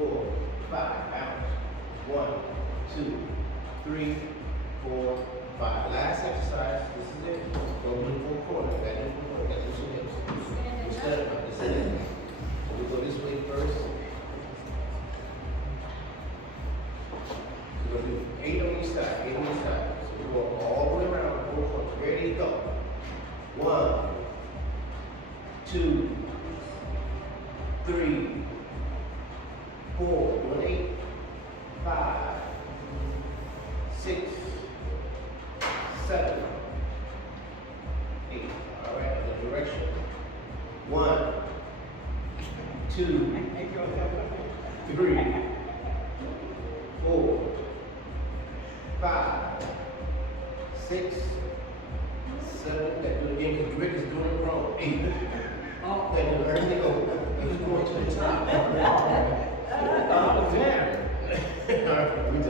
4, 5. Bounce. 1, 2, 3, 4, 5. Last exercise. This is it. Go to the full quarter. Got to do some hips. Instead of this is it. We go this way first. We're going to do 8 on each side. 8 on each side. So we go all the way around the full quarter. Ready? Go. 1, 2, 3, 4, 1, 8, 5, 6, 7, 8. All right, other direction. 1, 2, 3, 4, 5, 6, 7. That do it again because Rick is doing it wrong. 8. That do everything over. Let's go to the top. Oh, damn. All right, we done.